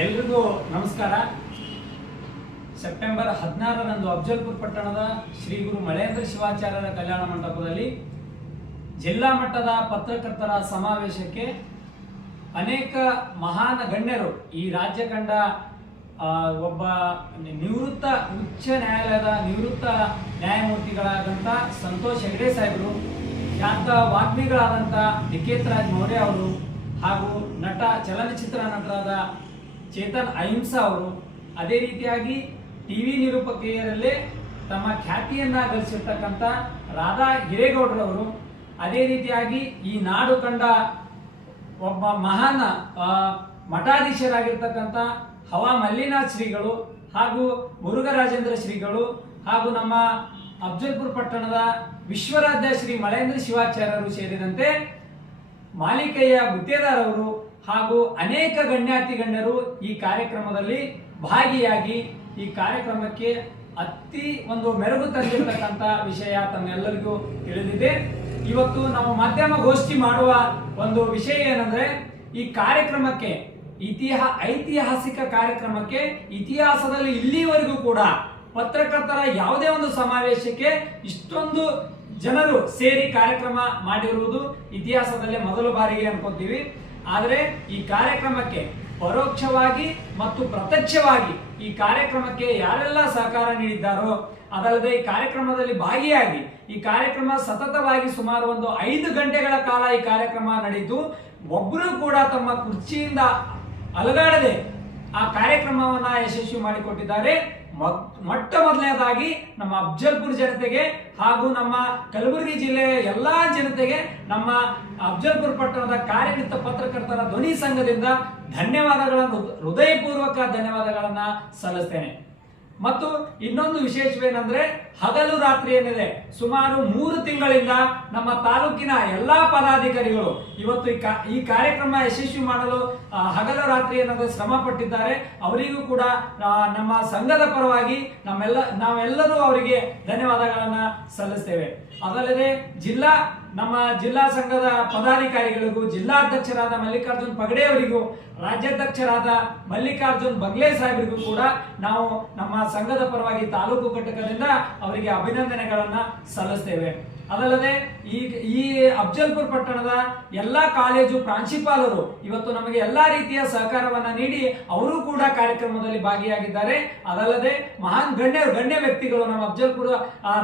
ಎಲ್ರಿಗೂ ನಮಸ್ಕಾರ. ಸೆಪ್ಟೆಂಬರ್ ಹದಿನಾರರಂದು ಅಫ್ಜಲ್ಪುರ್ ಪಟ್ಟಣದ ಶ್ರೀ ಗುರು ಮಳೇಂದ್ರ ಶಿವಾಚಾರ್ಯರ ಕಲ್ಯಾಣ ಮಂಟಪದಲ್ಲಿ ಜಿಲ್ಲಾ ಮಟ್ಟದ ಪತ್ರಕರ್ತರ ಸಮಾವೇಶಕ್ಕೆ ಅನೇಕ ಮಹಾನ್ ಗಣ್ಯರು ಈ ರಾಜ್ಯ ಕಂಡ ಒಬ್ಬ ನಿವೃತ್ತ ಉಚ್ಚ ನ್ಯಾಯಾಲಯದ ನಿವೃತ್ತ ನ್ಯಾಯಮೂರ್ತಿಗಳಾದಂಥ ಸಂತೋಷ್ ಹೆಗಡೆ ಸಾಹೇಬರು, ಖ್ಯಾತ ವಾಗ್ಮಿಗಳಾದಂಥ ನಿಕೇತ್ ರಾಜ್ ಮೌರ್ಯ ಅವರು ಹಾಗೂ ನಟ ಚಲನಚಿತ್ರ ನಟರಾದ ಚೇತನ್ ಅಹಿಂಸಾ ಅವರು ಅದೇ ರೀತಿಯಾಗಿ ಟಿವಿ ನಿರೂಪಕಿಯರಲ್ಲೇ ತಮ್ಮ ಖ್ಯಾತಿಯನ್ನ ಗಳಿಸಿರ್ತಕ್ಕಂಥ ರಾಧಾ ಹಿರೇಗೌಡರವರು ಅದೇ ರೀತಿಯಾಗಿ ಈ ನಾಡು ಕಂಡ ಒಬ್ಬ ಮಹಾನ್ ಮಠಾಧೀಶರಾಗಿರ್ತಕ್ಕಂಥ ಹವಾ ಮಲ್ಲಿನಾಥ್ ಶ್ರೀಗಳು ಹಾಗೂ ಮುರುಘರಾಜೇಂದ್ರ ಶ್ರೀಗಳು ಹಾಗೂ ನಮ್ಮ ಅಫ್ಜಲ್ಪುರ್ ಪಟ್ಟಣದ ವಿಶ್ವರಾಧ್ಯ ಶ್ರೀ ಮಳೇಂದ್ರ ಶಿವಾಚಾರ್ಯರು ಸೇರಿದಂತೆ ಮಾಲಿಕೆಯ ಗುತ್ತೇದಾರ್ ಅವರು ಹಾಗೂ ಅನೇಕ ಗಣ್ಯಾತಿ ಗಣ್ಯರು ಈ ಕಾರ್ಯಕ್ರಮದಲ್ಲಿ ಭಾಗಿಯಾಗಿ ಈ ಕಾರ್ಯಕ್ರಮಕ್ಕೆ ಅತಿ ಒಂದು ಮೆರುಗು ತಂದಿರತಕ್ಕಂತ ವಿಷಯ ತಮ್ಮೆಲ್ಲರಿಗೂ ತಿಳಿದಿದೆ. ಇವತ್ತು ನಾವು ಮಾಧ್ಯಮ ಗೋಷ್ಠಿ ಮಾಡುವ ಒಂದು ವಿಷಯ ಏನಂದ್ರೆ, ಈ ಕಾರ್ಯಕ್ರಮಕ್ಕೆ ಇತಿಹಾಸ ಐತಿಹಾಸಿಕ ಕಾರ್ಯಕ್ರಮಕ್ಕೆ ಇತಿಹಾಸದಲ್ಲಿ ಇಲ್ಲಿವರೆಗೂ ಕೂಡ ಪತ್ರಕರ್ತರ ಯಾವುದೇ ಒಂದು ಸಮಾವೇಶಕ್ಕೆ ಇಷ್ಟೊಂದು ಜನರು ಸೇರಿ ಕಾರ್ಯಕ್ರಮ ಮಾಡಿರುವುದು ಇತಿಹಾಸದಲ್ಲೇ ಮೊದಲ ಬಾರಿಗೆ ಅನ್ಕೊಂತೀವಿ. ಆದರೆ ಈ ಕಾರ್ಯಕ್ರಮಕ್ಕೆ ಪರೋಕ್ಷವಾಗಿ ಮತ್ತು ಪ್ರತ್ಯಕ್ಷವಾಗಿ ಈ ಕಾರ್ಯಕ್ರಮಕ್ಕೆ ಯಾರೆಲ್ಲ ಸಹಕಾರ ನೀಡಿದ್ದಾರೋ, ಅದಲ್ಲದೆ ಈ ಕಾರ್ಯಕ್ರಮದಲ್ಲಿ ಭಾಗಿಯಾಗಿ ಈ ಕಾರ್ಯಕ್ರಮ ಸತತವಾಗಿ ಸುಮಾರು ಒಂದು ಐದು ಗಂಟೆಗಳ ಕಾಲ ಈ ಕಾರ್ಯಕ್ರಮ ನಡೆಯಿತು. ಒಬ್ಬರು ಕೂಡ ತಮ್ಮ ಕುರ್ಚಿಯಿಂದ ಅಲಗಾಡದೆ ಆ ಕಾರ್ಯಕ್ರಮವನ್ನ ಯಶಸ್ವಿ ಮಾಡಿಕೊಟ್ಟಿದ್ದಾರೆ. ಮೊಟ್ಟ ಮೊದಲನೇದಾಗಿ ನಮ್ಮ ಅಫ್ಜಲ್ಪುರ್ ಜನತೆಗೆ ಹಾಗೂ ನಮ್ಮ ಕಲಬುರಗಿ ಜಿಲ್ಲೆಯ ಎಲ್ಲಾ ಜನತೆಗೆ ನಮ್ಮ ಅಫ್ಜಲ್ಪುರ್ ಪಟ್ಟಣದ ಕಾರ್ಯನಿರತ ಪತ್ರಕರ್ತರ ಧ್ವನಿ ಸಂಘದಿಂದ ಧನ್ಯವಾದಗಳನ್ನು ಹೃದಯಪೂರ್ವಕ ಧನ್ಯವಾದಗಳನ್ನ ಸಲ್ಲಿಸ್ತೇನೆ. ಮತ್ತು ಇನ್ನೊಂದು ವಿಶೇಷವೇನೆಂದ್ರೆ ಹಗಲು ರಾತ್ರಿ ಏನಿದೆ, ಸುಮಾರು ಮೂರು ತಿಂಗಳಿಂದ ನಮ್ಮ ತಾಲೂಕಿನ ಎಲ್ಲಾ ಪದಾಧಿಕಾರಿಗಳು ಇವತ್ತು ಈ ಕಾರ್ಯಕ್ರಮ ಯಶಸ್ವಿ ಮಾಡಲು ಹಗಲು ರಾತ್ರಿ ಏನಾದ್ರೆ ಶ್ರಮ ಪಟ್ಟಿದ್ದಾರೆ. ಅವರಿಗೂ ಕೂಡ ನಮ್ಮ ಸಂಘದ ಪರವಾಗಿ ನಮ್ಮೆಲ್ಲ, ನಾವೆಲ್ಲರೂ ಅವರಿಗೆ ಧನ್ಯವಾದಗಳನ್ನ ಸಲ್ಲಿಸ್ತೇವೆ. ಅದಲ್ಲದೆ ಜಿಲ್ಲಾ ನಮ್ಮ ಜಿಲ್ಲಾ ಸಂಘದ ಪದಾಧಿಕಾರಿಗಳಿಗೂ ಜಿಲ್ಲಾಧ್ಯಕ್ಷರಾದ ಮಲ್ಲಿಕಾರ್ಜುನ್ ಪಗಡೆ ಅವರಿಗೂ ರಾಜ್ಯಾಧ್ಯಕ್ಷರಾದ ಮಲ್ಲಿಕಾರ್ಜುನ್ ಬಗ್ಲೆ ಸಾಹೇಬರಿಗೂ ಕೂಡ ನಾವು ನಮ್ಮ ಸಂಘದ ಪರವಾಗಿ ತಾಲೂಕು ಘಟಕದಿಂದ ಅವರಿಗೆ ಅಭಿನಂದನೆಗಳನ್ನ ಸಲ್ಲಿಸ್ತೇವೆ. ಅದಲ್ಲದೆ ಈ ಈ ಅಫ್ಜಲ್ಪುರ್ ಪಟ್ಟಣದ ಎಲ್ಲಾ ಕಾಲೇಜು ಪ್ರಾಂಶುಪಾಲರು ಇವತ್ತು ನಮಗೆ ಎಲ್ಲಾ ರೀತಿಯ ಸಹಕಾರವನ್ನ ನೀಡಿ ಅವರು ಕೂಡ ಕಾರ್ಯಕ್ರಮದಲ್ಲಿ ಭಾಗಿಯಾಗಿದ್ದಾರೆ. ಅದಲ್ಲದೆ ಮಹಾನ್ ಗಣ್ಯರು, ಗಣ್ಯ ವ್ಯಕ್ತಿಗಳು ನಮ್ಮ ಅಫ್ಜಲ್ಪುರ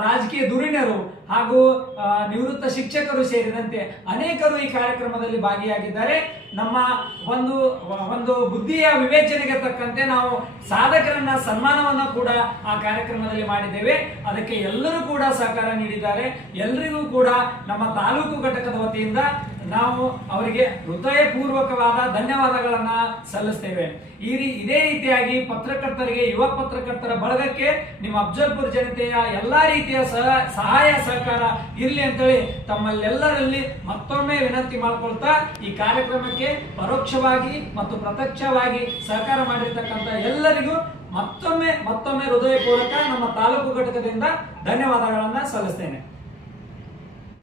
ರಾಜಕೀಯ ಧುರೀಣರು ಹಾಗೂ ನಿವೃತ್ತ ನಿವೃತ್ತ ಶಿಕ್ಷಕರು ಸೇರಿದಂತೆ ಅನೇಕರು ಈ ಕಾರ್ಯಕ್ರಮದಲ್ಲಿ ಭಾಗಿಯಾಗಿದ್ದಾರೆ. ನಮ್ಮ ಒಂದು ಒಂದು ಬುದ್ಧಿಯ ವಿವೇಚನೆಗೆ ತಕ್ಕಂತೆ ನಾವು ಸಾಧಕರನ್ನ ಸನ್ಮಾನವನ್ನ ಕೂಡ ಆ ಕಾರ್ಯಕ್ರಮದಲ್ಲಿ ಮಾಡಿದ್ದೇವೆ. ಅದಕ್ಕೆ ಎಲ್ಲರೂ ಕೂಡ ಸಹಕಾರ ನೀಡಿದ್ದಾರೆ. ಎಲ್ರಿಗೂ ಕೂಡ ನಮ್ಮ ತಾಲೂಕು ಘಟಕದ ವತಿಯಿಂದ ನಾವು ಅವರಿಗೆ ಹೃದಯಪೂರ್ವಕವಾದ ಧನ್ಯವಾದಗಳನ್ನ ಸಲ್ಲಿಸ್ತೇವೆ. ಈ ಇದೇ ರೀತಿಯಾಗಿ ಪತ್ರಕರ್ತರಿಗೆ, ಯುವ ಪತ್ರಕರ್ತರ ಬಳಗಕ್ಕೆ ನಿಮ್ಮ ಅಫ್ಜಲ್ಪುರ್ ಜನತೆಯ ಎಲ್ಲಾ ರೀತಿಯ ಸಹ, ಸಹಾಯ ಸಹಕಾರ ಇರಲಿ ಅಂತೇಳಿ ತಮ್ಮಲ್ಲೆಲ್ಲರಲ್ಲಿ ಮತ್ತೊಮ್ಮೆ ವಿನಂತಿ ಮಾಡ್ಕೊಳ್ತಾ ಈ ಕಾರ್ಯಕ್ರಮಕ್ಕೆ ಪರೋಕ್ಷವಾಗಿ ಮತ್ತು ಪ್ರತ್ಯಕ್ಷವಾಗಿ ಸಹಕಾರ ಮಾಡಿರ್ತಕ್ಕಂಥ ಎಲ್ಲರಿಗೂ ಮತ್ತೊಮ್ಮೆ ಮತ್ತೊಮ್ಮೆ ಹೃದಯಪೂರ್ವಕ ನಮ್ಮ ತಾಲೂಕು ಘಟಕದಿಂದ ಧನ್ಯವಾದಗಳನ್ನ ಸಲ್ಲಿಸ್ತೇನೆ.